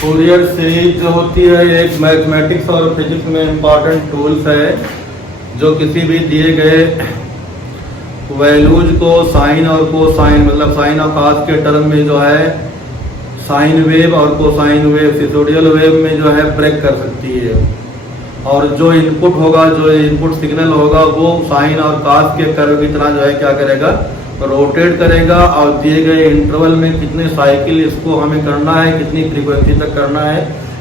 Fourier series जो होती है एक मैथमेटिक्स और फिजिक्स में इम्पॉर्टेंट टूल्स है जो किसी भी दिए गए वैल्यूज को साइन और कोसाइन मतलब साइन और कॉस के टर्म में जो है साइन वेव और कोसाइन वेव सिनोडियल वेव में जो है ब्रेक कर सकती है। और जो इनपुट होगा, जो इनपुट सिग्नल होगा वो साइन और कॉस के कर्व की तरह जो है क्या करेगा, रोटेट करेगा और दिए गए इंटरवल में कितने साइकिल इसको हमें करना है, कितनी फ्रीक्वेंसी तक करना है,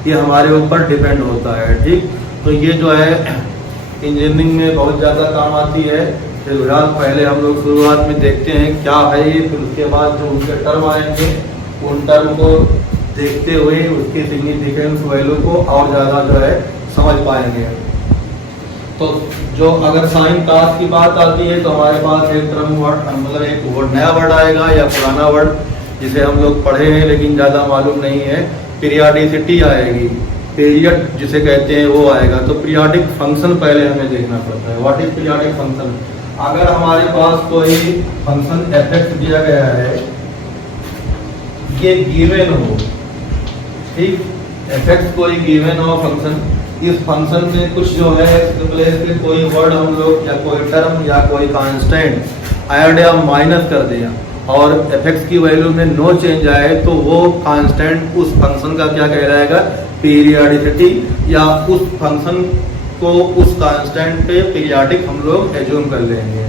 ये हमारे ऊपर डिपेंड होता है। ठीक, तो ये जो है इंजीनियरिंग में बहुत ज़्यादा काम आती है। फिलहाल पहले हम लोग शुरुआत में देखते हैं क्या है ये, फिर उसके बाद जो उनके टर्म आएंगे उन टर्म को देखते हुए उसके सिग्निफिकेंस वैल्यू को और ज़्यादा जो है समझ पाएंगे। तो जो अगर साइन कॉस की बात आती है तो हमारे पास एक टर्म वर्ड मतलब एक वर्ड नया वर्ड आएगा या पुराना वर्ड जिसे हम लोग पढ़े हैं लेकिन ज़्यादा मालूम नहीं है। पीरियाडिसिटी आएगी, पीरियड जिसे कहते हैं वो आएगा। तो पीरियाडिक फंक्शन पहले हमें देखना पड़ता है। What is periodic function? अगर हमारे पास कोई फंक्शन एफ दिया गया है, ये गिवन हो, ठीक, एफ कोई गिवन हो फंक्शन, इस फंक्शन में कुछ जो है प्लेस पे कोई वर्ड हम लोग या कोई टर्म या कोई कांस्टेंट ऐड या माइनस कर दिया और एफ की वैल्यू में नो चेंज आए तो वो कांस्टेंट उस फंक्शन का क्या कहलाएगा, पीरियडिसिटी, या उस फंक्शन को उस कांस्टेंट पे पीरियाडिक हम लोग एज्यूम कर लेंगे।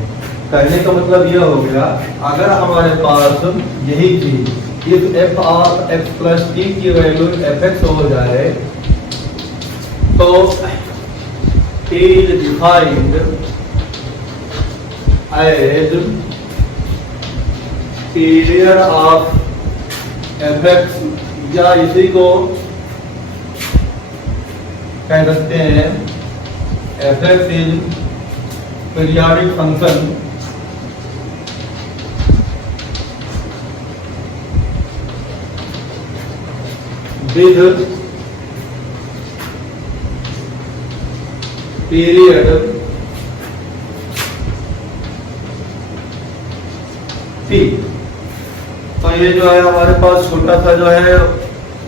कहने का मतलब यह हो गया, अगर हमारे पास यही चीज इस F of x plus T की वैल्यू एफ एक्स हो जाए तो t is defined as period of fx, या इसी को कह सकते हैं fx is periodic function with period T. तो ये जो है हमारे पास छोटा सा जो है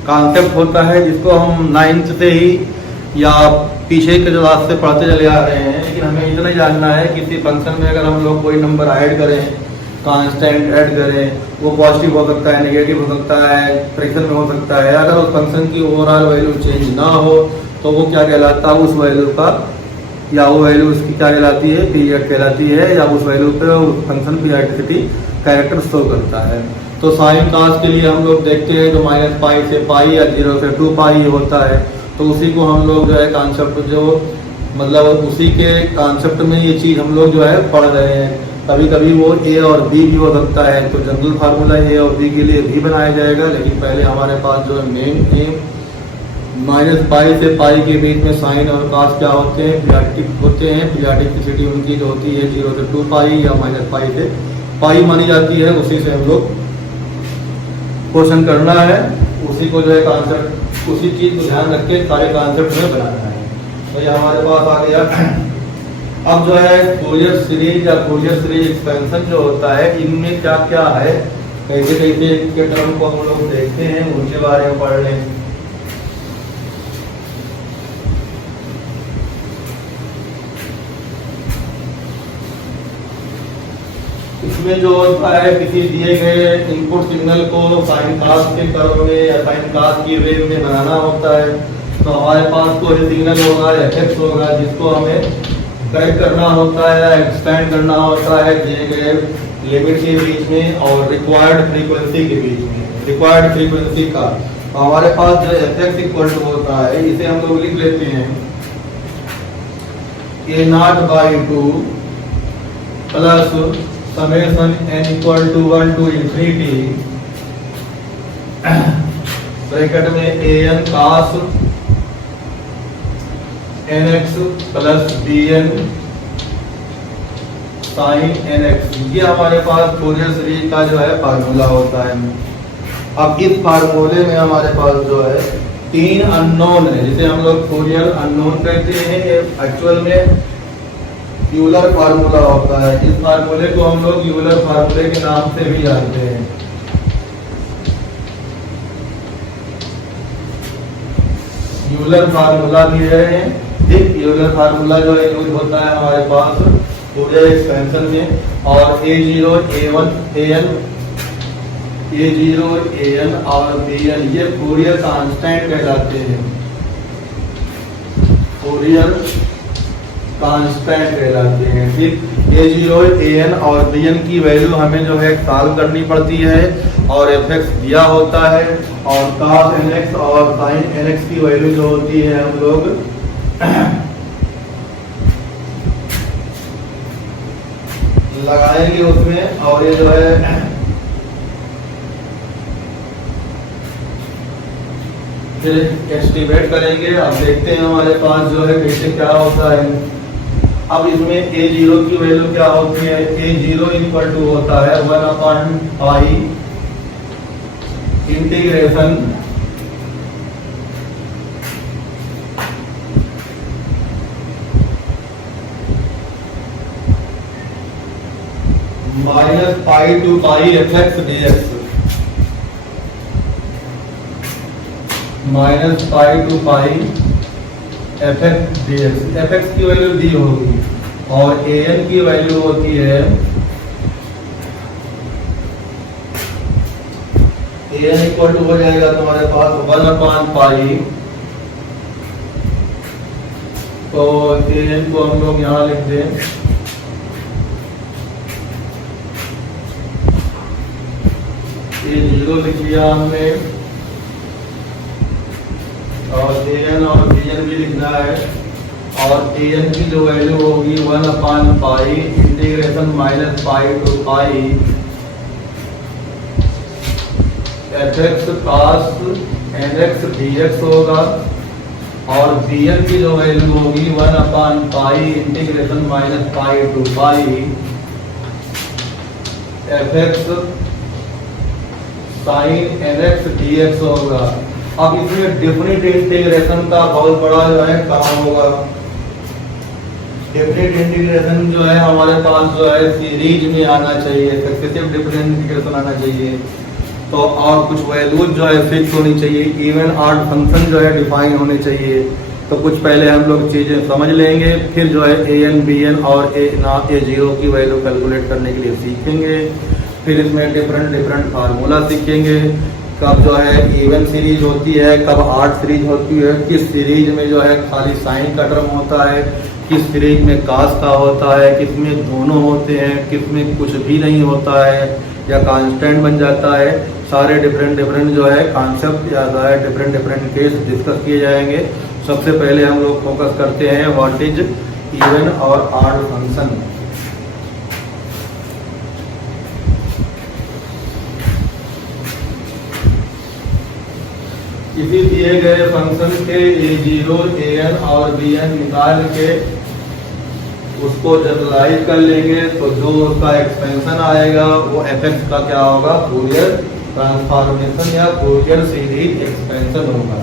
कॉन्सेप्ट होता है जिसको हम 9th से ही या पीछे के जो रास्ते पढ़ते चले आ रहे हैं। लेकिन हमें इतना ही जानना है किसी फंक्शन में अगर हम लोग कोई नंबर ऐड करें, कांस्टेंट ऐड करें, वो पॉजिटिव हो सकता है, नेगेटिव हो सकता है, फ्रैक्शन में हो सकता है। अगर उस फंक्शन की ओवरऑल वैल्यू चेंज ना हो तो वो क्या कहलाता है, उस वैल्यू का या वो वैल्यू उसकी क्या कहलाती है, पीरियड कहलाती है, या उस वैल्यू पे फंक्शन पीरियडिसिटी कैरेक्टर शो करता है। तो साइन कॉस के लिए हम लोग देखते हैं जो माइनस पाई से पाई या 0 से 2 पाई होता है, तो उसी को हम लोग जो है कॉन्सेप्ट जो मतलब उसी के कॉन्सेप्ट में ये चीज़ हम लोग जो है पढ़ रहे हैं। कभी कभी वो ए और बी भी हो सकता है, तो जनरल फार्मूला ए और बी के लिए भी बनाया जाएगा। लेकिन पहले हमारे पास जो है मेन एम माइनस पाई से पाई के बीच में साइन और कॉस क्या होते हैं, पीरियाडिक होते हैं। पीरियाडिसिटी उनकी जो होती है 0 से 2 पाई या माइनस पाई से पाई मानी जाती है। उसी से हम लोग क्वेश्चन करना है, उसी को जो है कॉन्सेप्ट, उसी चीज़ को ध्यान रख के सारे कॉन्सेप्ट में बनाना है। तो ये हमारे पास आ गया। अब जो है फूरियर सीरीज या फूरियर सीरीज एक्सपेंशन जो होता है, इनमें क्या क्या है, कैसे कैसे के टर्म को हम लोग देखते हैं, उनके बारे में पढ़ लें। इसमें जो होता है किसी दिए गए इनपुट सिग्नल को साइन कॉस के कर्व में या साइन कॉस की वेव में बनाना होता है, तो हमारे पास कोई सिग्नल होगा, एफ होगा, जिसको हमें ब्रेक करना होता है, एक्सपेंड करना होता है दिए गए लिमिट के बीच में और रिक्वायर्ड फ्रीक्वेंसी के बीच में। रिक्वायर्ड फ्रीक्वेंसी का तो हमारे पास जो एफ एक्स इक्वल टू होता है, इसे हम लोग लिख लेते हैं A0/2 plus summation n equal to 1 to infinity bracket में an cos nx plus bn sin nx। ये हमारे पास फूरियर सीरीज का जो है फार्मूला होता है। अब इस फार्मूले में हमारे पास जो है 3 अननोन है, जिसे हम लोग फूरियर अननोन कहते हैं। ये एक्चुअल में यूलर फार्मूला होता है। इस फार्मूले को हम लोग यूलर फार्मूले के नाम से भी जानते हैं। यूलर फार्मूला भी है। ठीक, यूलर फार्मूला जो है यूज होता है हमारे पास फूरियर एक्सपेंशन में। और A0 A1 AN A0 AN और BN ये फूरियर कांस्टेंट कहलाते हैं, फूरियर कांस्टेंट कहलाते हैं। ठीक, A0 AN और BN की वैल्यू हमें जो है सॉल्व करनी पड़ती है और fx दिया होता है और cos nx और sin nx की वैल्यू जो होती है हम लोग लगाएंगे उसमें। और ये जो है फिर एस्टिमेट करेंगे। अब देखते हैं हमारे पास जो है कैसे क्या होता है। अब इसमें A0 की वैल्यू क्या होती है, A0 इक्वल टू होता है 1/पाई integration -pi to pi fx dx, -pi to pi fx dx। fx की वैल्यू दी होगी और an की वैल्यू होती है an इक्वल टू हो जाएगा तुम्हारे पास 1/पाई। तो an को हम लोग यहाँ लिख दें A0 लिख लिया हमने और an और bn भी लिखना है। और an की जो वैल्यू होगी 1/पाई integration -pi to pi fx cos nx dx होगा। और bn की जो वैल्यू होगी 1/पाई integration -pi to pi fx sin nx dx होगा। अब इसमें डिफरेंट इंटीग्रेशन का बहुत बड़ा जो है काम होगा। डिफरेंट इंटीग्रेशन जो है हमारे पास जो है सीरीज में आना चाहिए, सक्सेसिव डिफरेंट इंटीग्रेशन आना चाहिए। तो और कुछ वैल्यूज जो है फिक्स होनी चाहिए, इवन ऑड फंक्शन जो है डिफाइन होने चाहिए। तो कुछ पहले हम लोग चीजें समझ लेंगे, फिर जो है an bn और A0 की वैल्यू कैलकुलेट करने के लिए सीखेंगे। फिर इसमें डिफरेंट फार्मूला सीखेंगे, कब जो है इवन सीरीज होती है, कब ऑड सीरीज होती है, किस सीरीज में जो है खाली साइन का टर्म होता है, किस सीरीज में कास का होता है, किसमें दोनों होते हैं, किसमें कुछ भी नहीं होता है या कांस्टेंट बन जाता है। सारे डिफरेंट जो है कॉन्सेप्ट या डिफरेंट केस डिस्कस किए जाएंगे। सबसे पहले हम लोग फोकस करते हैं व्हाट इज इवन और ऑड फंक्शन। किसी दिए गए फंक्शन के A0 AN और BN निकाल के उसको जनरलाइज कर लेंगे तो जो उसका एक्सपेंशन आएगा वो fx का क्या होगा, फूरियर ट्रांसफॉर्मेशन या फूरियर सीरीज एक्सपेंशन होगा।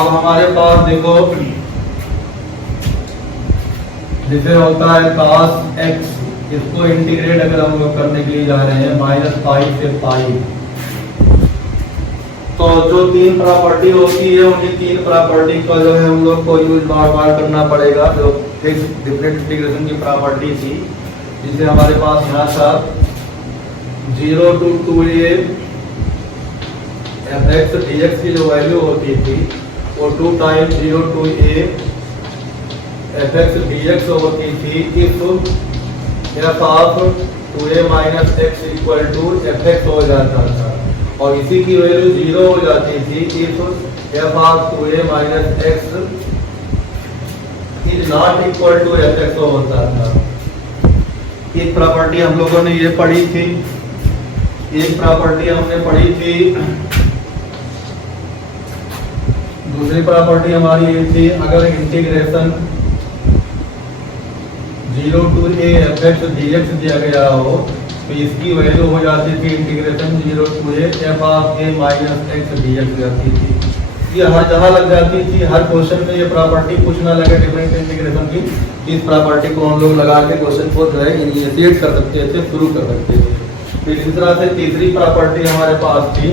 अब हमारे पास देखो जैसे होता है cos x, इसको इंटीग्रेट अगर हम लोग करने के लिए जा रहे हैं -पाई से पाई, तो जो तीन प्रॉपर्टी होती है उन्हीं तीन प्रॉपर्टी का जो है हम लोग को यूज बार बार करना पड़ेगा। जो डिफरेंट इंटीग्रेशन की प्रॉपर्टी थी, जिसे हमारे पास यहाँ था 0 to 2a fx dx की जो वैल्यू होती थी वो 2 time 0 to a fx dx होती थी। If f of 2a minus x equal to fx हो जाता था और इसी की वैल्यू 0 हो जाती थी if f of 2a minus x is not equal to fx होता था। एक प्रॉपर्टी हम लोगों ने ये पढ़ी थी, एक प्रॉपर्टी हमने पढ़ी थी, दूसरी प्रॉपर्टी हमारी ये थी अगर integration 0 to a fx dx दिया गया हो तो इसकी वैल्यू हो जाती थी integration 0 to a f of a minus x dx जाती थी। ये हर जगह लग जाती थी, हर क्वेश्चन में ये प्रॉपर्टी कुछ ना लगे डिफरेंट इंटीग्रेशन की, इस प्रॉपर्टी को हम लोग लगा के क्वेश्चन को जो है इनिशिएट कर सकते थे, शुरू कर सकते थे। फिर इस तरह से तीसरी प्रॉपर्टी हमारे पास थी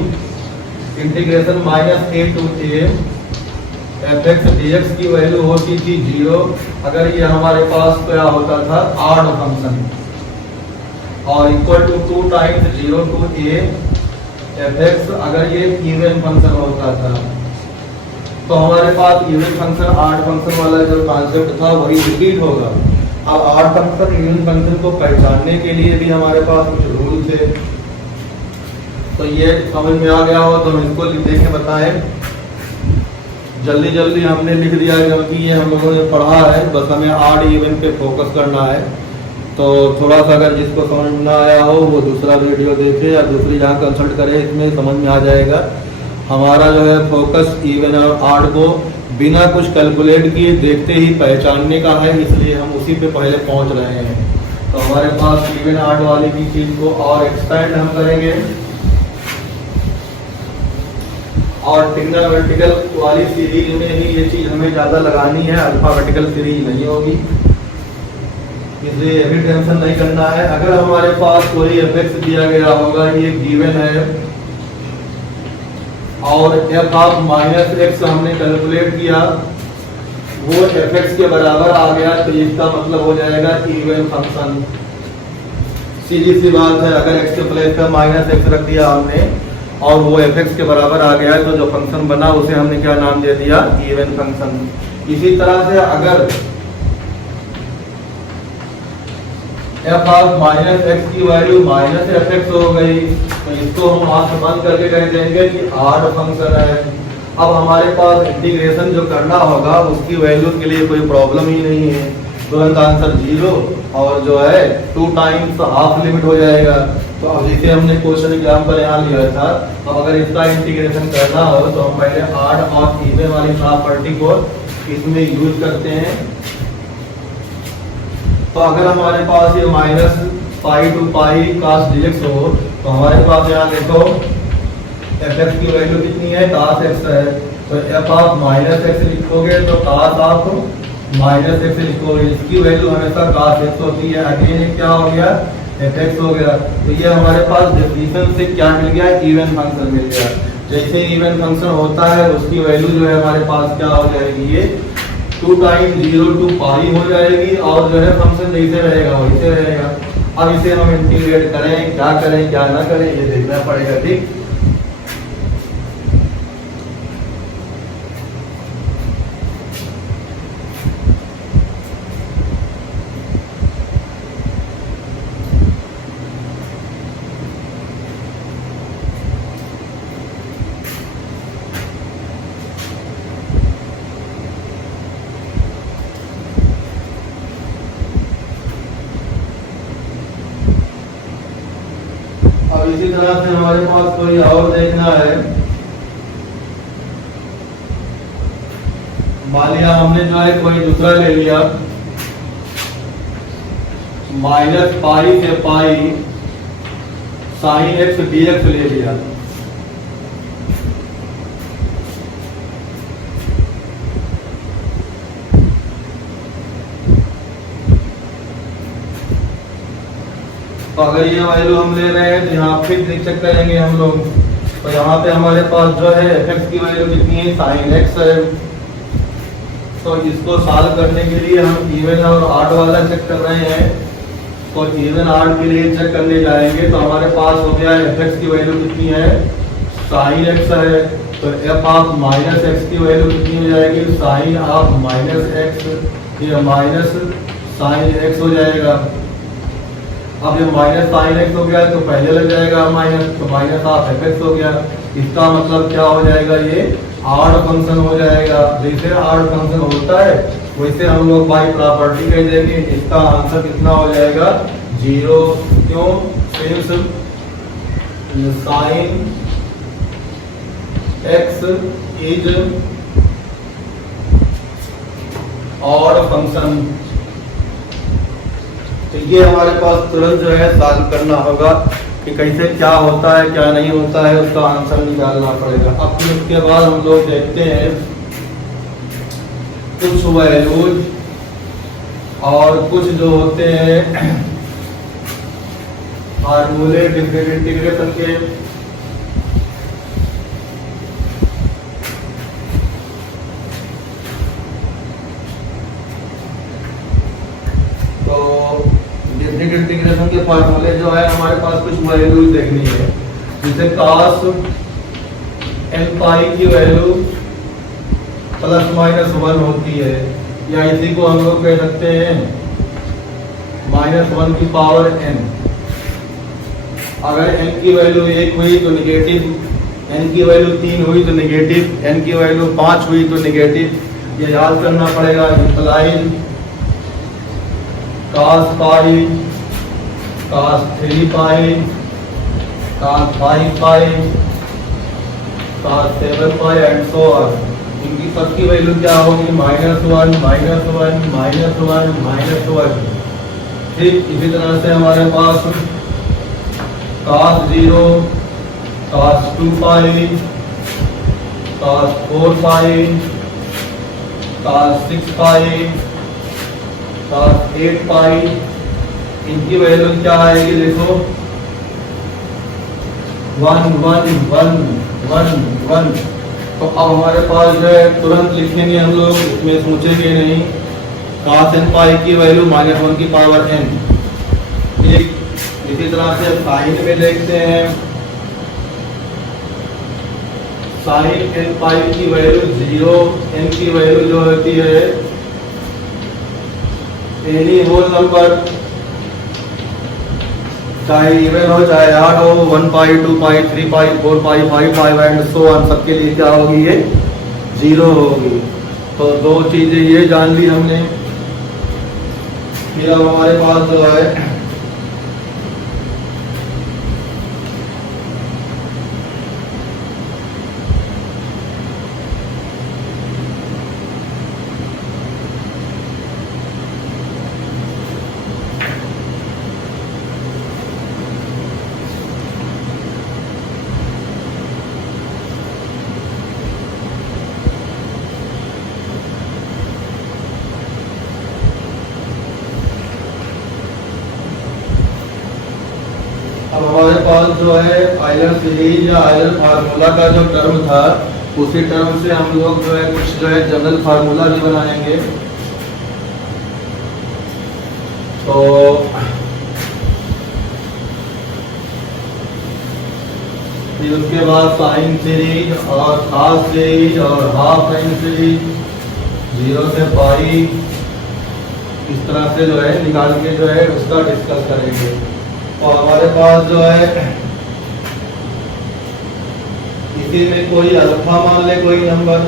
integration -a to a F x D x की वैल्यू होती थी 0 अगर ये हमारे पास क्या होता था ऑड फंक्शन, और equal to 2 times 0 to a f x अगर ये इवन फंक्शन होता था। तो हमारे पास इवन फंक्शन ऑड फंक्शन वाला जो कॉन्सेप्ट था वही रिपीट होगा। अब ऑड फंक्शन इवन फंक्शन को पहचानने के लिए भी हमारे पास कुछ रूल थे, तो ये समझ में आ गया हो तो हम इसको लिख के बताएं। जल्दी जल्दी हमने लिख दिया क्योंकि ये हम लोगों ने पढ़ा है, बस हमें ऑड इवन पे फोकस करना है। तो थोड़ा सा अगर जिसको समझ में ना आया हो वो दूसरा वीडियो देखे या दूसरी जहाँ कंसल्ट करे, इसमें समझ में आ जाएगा। हमारा जो है फोकस इवन और ऑड को बिना कुछ कैलकुलेट किए देखते ही पहचानने का है, इसलिए हम उसी पे पहले पहुंच रहे हैं। तो हमारे पास इवन ऑड वाली की चीज को और एक्सपेंड हम करेंगे, और ट्रिग्नोमेट्रिकल वाली सीरीज में ही ये चीज हमें ज्यादा लगानी है, अल्फाबेटिकल सीरीज नहीं होगी, इसलिए अभी टेंशन नहीं करना है। अगर हमारे पास कोई एफ एक्स दिया गया होगा, ये गिवन है, और एफ ऑफ माइनस एक्स हमने कैलकुलेट किया, वो एफ एक्स के बराबर आ गया, तो इसका मतलब हो जाएगा इवन फंक्शन। सीधी सी बात है, अगर एक्स के प्लेस पर माइनस एक्स रख दिया हमने और वो एफ एक्स के बराबर आ गया, तो जो फंक्शन बना उसे हमने क्या नाम दे दिया, इवन फंक्शन। इसी तरह से अगर एफ ऑफ माइनस एक्स की वैल्यू माइनस एफ एक्स हो गई, तो इसको हम आंख बंद करके कह देंगे कि ऑड फंक्शन है। अब हमारे पास इंटीग्रेशन जो करना होगा उसकी वैल्यू के लिए कोई प्रॉब्लम ही नहीं है, तुरंत आंसर 0 और जो है 2 टाइम्स हाफ लिमिट हो जाएगा। तो अब जैसे हमने क्वेश्चन एग्जाम्पल यहाँ लिया था, अब अगर इसका इंटीग्रेशन करना हो तो हम पहले ऑड और इवन वाली प्रॉपर्टी को इसमें यूज करते हैं। तो अगर हमारे पास ये minus pi to pi cos dx हो, तो हमारे पास यहाँ देखो एफ एक्स की वैल्यू कितनी है, कास एक्स है, तो एफ ऑफ माइनस एक्स लिखोगे तो कास ऑफ माइनस एक्स लिखोगे, इसकी वैल्यू हमेशा कास एक्स होती है। अगेन ये क्या हो गया, एफ एक्स हो गया। तो ये हमारे पास डेफिनेशन से क्या मिल गया, इवन फंक्शन मिल गया। जैसे इवन फंक्शन होता है उसकी वैल्यू जो है हमारे पास क्या हो जाएगी, ये 2 टाइम्स 0 टू पाई हो जाएगी, और जो है फंक्शन जैसे रहेगा वैसे रहेगा। अब इसे हम इंटीग्रेट करें, क्या करें क्या ना करें ये देखना पड़ेगा, ठीक। इसी तरह से हमारे पास कोई और देखना है, मान लिया हमने जो है कोई दूसरा ले लिया, माइनस पाई से pi sine x D x ले लिया। तो अगर ये वैल्यू हम ले रहे हैं तो यहाँ फिर चेक करेंगे हम लोग, तो यहाँ पे हमारे पास जो है एफ एक्स की वैल्यू कितनी है, साइन एक्स है। तो इसको सॉल्व करने के लिए हम इवन और ऑड वाला चेक कर रहे हैं, तो इवन ऑड के लिए चेक करने जाएंगे तो हमारे पास हो गया एफ एक्स की वैल्यू कितनी है, साइन एक्स है, तो एफ ऑफ माइनस एक्स की वैल्यू कितनी हो जाएगी, साइन ऑफ माइनस एक्स, ये माइनस साइन एक्स हो जाएगा। अब ये माइनस साइन एक्स हो गया तो पहले लग जाएगा माइनस, तो माइनस ऑफ एफ एक्स हो गया। इसका मतलब क्या हो जाएगा, ये ऑड फंक्शन हो जाएगा। जैसे ऑड फंक्शन होता है वैसे हम लोग बाई प्रॉपर्टी कह देंगे, इसका आंसर कितना हो जाएगा, 0। क्यों, since sine x is odd function. तो ये हमारे पास तुरंत जो है सॉल्व करना होगा कि कैसे क्या होता है क्या नहीं होता है, उसका आंसर निकालना पड़ेगा। अब फिर उसके बाद हम लोग देखते हैं कुछ वैल्यूज और कुछ जो होते हैं फार्मूले इंटीग्रेशन के। के फार्मूले जो है हमारे पास कुछ वैल्यूज देखनी है, जैसे cos n पाई की वैल्यू ±1 होती है, या इसी को हम लोग कह सकते हैं -1 की पावर n। अगर n की वैल्यू 1 हुई तो निगेटिव, n की वैल्यू 3 हुई तो निगेटिव, n की वैल्यू 5 हुई तो निगेटिव। ये याद करना पड़ेगा। Implied cos pi, cos 3 pi, cos 5 pi, cos 7 pi and so on. इनकी सबकी वैल्यू क्या होगी? -1 -1 -1 -1। ठीक इसी तरह से हमारे पास cos 0, cos 2 पाई, cos 4 पाई, cos 6 पाई, cos 8 पाई। इनकी वैल्यू क्या आएगी? देखो 1 1 1 1 1। तो अब हमारे पास जो है तुरंत लिखेंगे हम लोग, इसमें सोचेंगे नहीं। cos n पाई की वैल्यू -1 की पावर n। ठीक इसी तरह से साइन में देखते हैं, साइन n पाई की वैल्यू 0, n की वैल्यू जो होती है एनी होल नंबर, चाहे इवन हो चाहे आड हो, 1 पाई 2 पाई 3 पाई 4 पाई 5 पाई एंड सो ऑन, सबके लिए क्या होगी? ये 0 होगी। तो दो चीजें ये जान ली हमने। फिर अब हमारे पास जो है अब हमारे पास जो है आयलर सीरीज या आयलर फार्मूला का जो टर्म था, उसी टर्म से हम लोग जो है कुछ जो है जनरल फार्मूला भी बनाएंगे। तो फिर उसके बाद साइन सीरीज और cos सीरीज और हाफ साइन सीरीज 0 से पाई, इस तरह से जो है निकाल के जो है उसका डिस्कस करेंगे। और हमारे पास जो है इसी में कोई अल्फा मान ले कोई नंबर,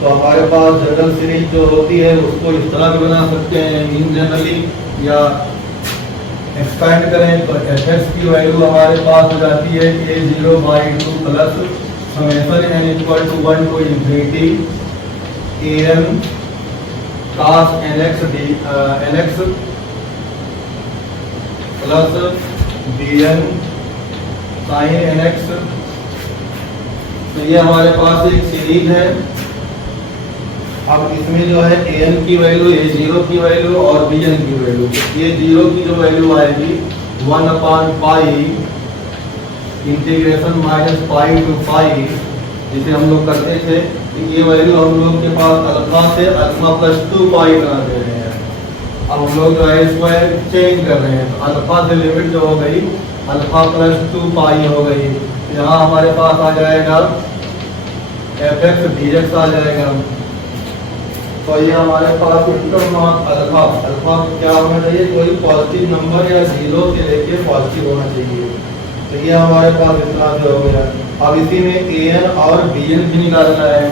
तो हमारे पास जनरल सीरीज जो होती है उसको इस तरह भी बना सकते हैं इन जनरली, या एक्सपेंड करें तो fx की वैल्यू हमारे पास हो जाती है a0/2 plus summation n equal to 1 to infinity an cos nx plus bn sin nx। तो ये हमारे पास एक सीरीज है। अब इसमें जो है an की वैल्यू, a0 की वैल्यू और bn की वैल्यू, ये 0 की जो वैल्यू आएगी 1/पाई इंटीग्रेशन -पाई टू पाई, जिसे हम लोग करते थे। ये वैल्यू हम लोग के पास अल्फा से अल्फा प्लस 2 पाई बना दे रहे हैं। अब हम लोग जो है इसको चेंज कर रहे हैं, तो अल्फा से लिमिट जो हो गई अल्फा प्लस 2 पाई हो गई। यहाँ हमारे पास आ जाएगा fx dx आ जाएगा। तो ये हमारे पास अल्फा क्या होना चाहिए? कोई पॉजिटिव नंबर या 0 से लेके पॉजिटिव होना चाहिए। तो ये हमारे पास इतना जो हो गया। अब इसी में an और bn भी निकालना है।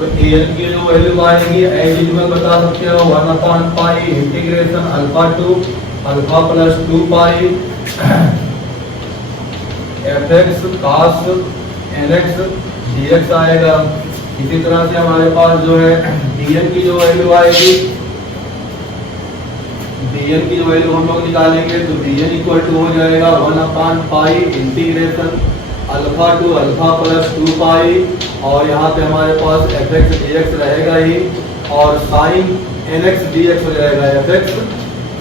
तो an की जो वैल्यू आएगी एज यूजुअल बता सकते हो 1/पाई integration alpha to alpha plus 2 pi fx cos nx dx आएगा। इसी तरह से हमारे पास जो है bn की जो वैल्यू आएगी, bn की जो वैल्यू हम लोग निकालेंगे तो bn इक्वल टू हो जाएगा 1/पाई integration alpha to alpha plus 2 pi, और यहाँ पे हमारे पास fx dx रहेगा ही, और sin nx dx हो जाएगा fx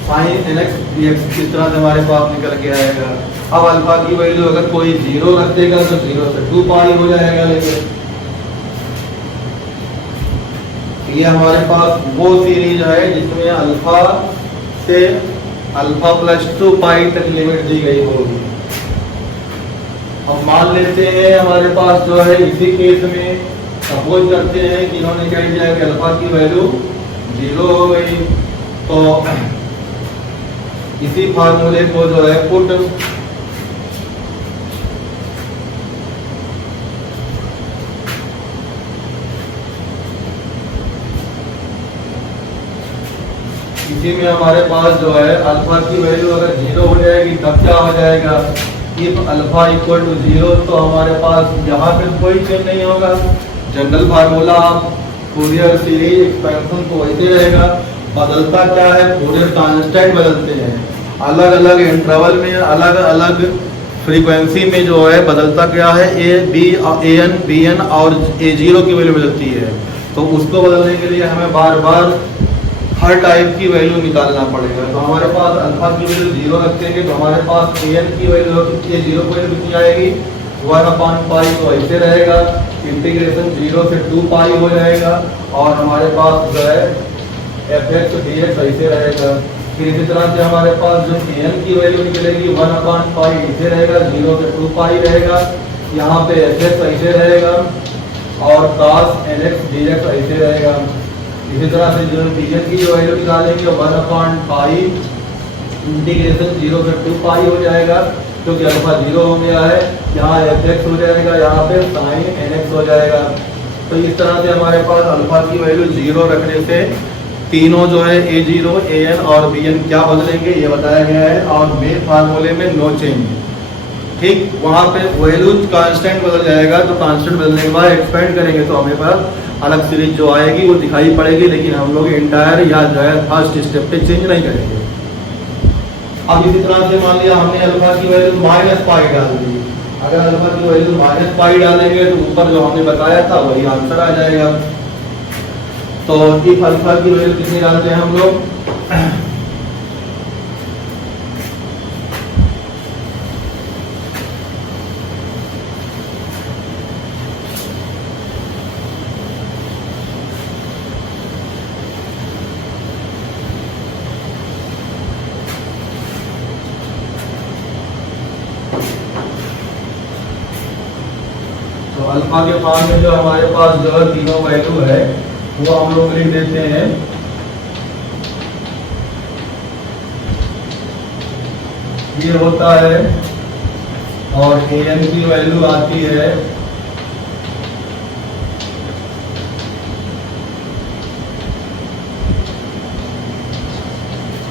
sin nx dx। इस तरह से हमारे पास निकल के आएगा। अब अल्फा की वैल्यू अगर कोई 0 रख देगा तो 0 से 2 पाई हो जाएगा। लेकिन ये हमारे पास वो सीरीज है जिसमें अल्फा से अल्फा प्लस 2 पाई तक लिमिट दी गई होगी। अब मान लेते हैं हमारे पास जो है इसी केस में सपोज करते हैं कि इन्होंने क्या किया कि अल्फा की वैल्यू 0 हो गई, तो इसी फार्मूले को जो है पुट इसी में हमारे पास जो है अल्फा की वैल्यू अगर 0 हो जाएगी तब क्या हो जाएगा, इफ अल्फा इक्वल टू 0, तो हमारे पास यहाँ पे कोई चेंज नहीं होगा। General formula Fourier series expansion को वैसे रहेगा, बदलता क्या है, फूरियर कांस्टेंट बदलते हैं, अलग अलग इंटरवल में अलग अलग फ्रीक्वेंसी में जो है बदलता क्या है, ए एन बी एन और A0 की वैल्यू बदलती है। तो उसको बदलने के लिए हमें बार बार हर टाइप की वैल्यू निकालना पड़ेगा। तो हमारे पास अल्फा की वैल्यू 0 रखेंगे तो हमारे पास an की वैल्यू A0 की वैल्यू कितनी आएगी, 1/पाई, तो ऐसे रहेगा, इंटीग्रेशन 0 से 2 पाई हो जाएगा, और हमारे पास जो है fx dx ऐसे रहेगा। फिर इसी तरह से हमारे पास जो an की वैल्यू निकलेगी 1/पाई ऐसे रहेगा, 0 से 2 पाई रहेगा, यहाँ पे fx ऐसे रहेगा और cos nx dx ऐसे रहेगा। इसी तरह से जो dx की जो वैल्यू निकालेंगे 1/पाई इंटीग्रेशन 0 से 2 पाई हो जाएगा, क्योंकि अल्फा 0 हो गया है, यहाँ fx हो जाएगा, यहाँ पे sin nx हो जाएगा। तो इस तरह से हमारे पास अल्फा की वैल्यू 0 रखने से तीनों जो है A0, an और bn क्या बदलेंगे ये बताया गया है, और मेन फार्मूले में नो चेंज। ठीक, वहाँ पे वैल्यू कांस्टेंट बदल जाएगा, तो कांस्टेंट बदलने के बाद एक्सपेंड करेंगे तो हमें पास अलग सीरीज जो आएगी वो दिखाई पड़ेगी, लेकिन हम लोग इंटायर या जो है फर्स्ट स्टेप पे चेंज नहीं करेंगे। अब इसी तरह से मान लिया हमने अल्फा की वैल्यू -पाई डाल दी, अगर अल्फा की वैल्यू -पाई डालेंगे तो ऊपर जो हमने बताया था वही आंसर आ जाएगा। तो इफ अल्फा की वैल्यू कितनी डालते हैं हम लोग, तो अल्फा के फॉर्म में जो हमारे पास जो है तीनों वैल्यू है वो हम लोग लिख देते हैं। ये होता है, और an की वैल्यू आती है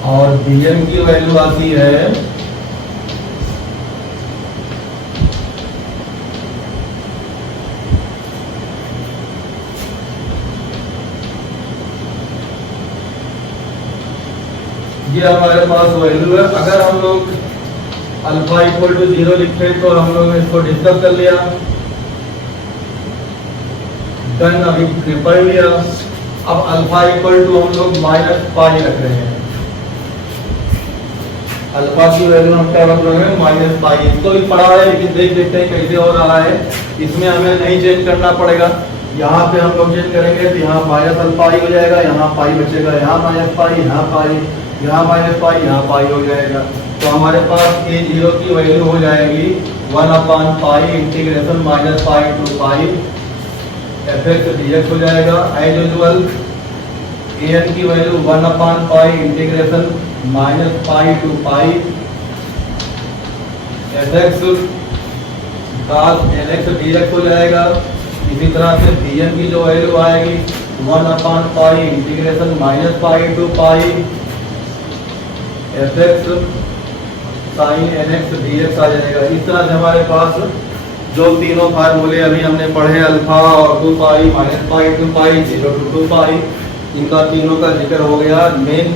और bn की वैल्यू आती है ये हमारे पास वैल्यू है। अगर हम लोग अल्फा इक्वल टू 0 लिखे तो हम लोग इसको डिस्कस कर लिया, डन, अभी पढ़ लिया। अब अल्फा इक्वल टू हम लोग -पाई रख रहे हैं, अल्फा की वैल्यू हम क्या रख रहे हैं, -पाई। इसको भी पढ़ा है लेकिन देख देखते हैं कैसे हो रहा है, इसमें हमें नहीं चेंज करना पड़ेगा। यहाँ पे हम लोग चेंज करेंगे तो यहाँ -अल्फा ही हो जाएगा, यहाँ पाई बचेगा, यहाँ -पाई, यहाँ पाई, यहाँ -पाई, यहाँ पाई हो जाएगा। तो हमारे पास A0 की वैल्यू हो जाएगी 1/पाई integration -pi to pi fx dx हो जाएगा। एज यूजुअल an की वैल्यू 1/पाई integration -pi to pi fx cos nx dx हो जाएगा। इसी तरह से bn की जो वैल्यू आएगी 1/पाई integration -pi to pi fx sin nx dx आ जाएगा। इस तरह से हमारे पास जो तीनों फार्मूले अभी हमने पढ़े, अल्फा और 2 पाई, -पाई टू पाई, 0 to 2 पाई, इनका तीनों का जिक्र हो गया। मेन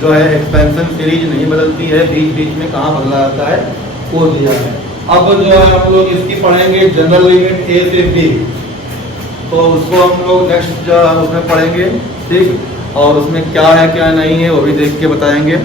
जो है एक्सपेंशन सीरीज नहीं बदलती है, बीच बीच में कहाँ बदला जाता है वो दिया है। अब जो है हम लोग इसकी पढ़ेंगे जनरल लिमिट a से b, तो उसको हम लोग नेक्स्ट उसमें पढ़ेंगे, ठीक, और उसमें क्या है क्या नहीं है वो भी देख के बताएंगे।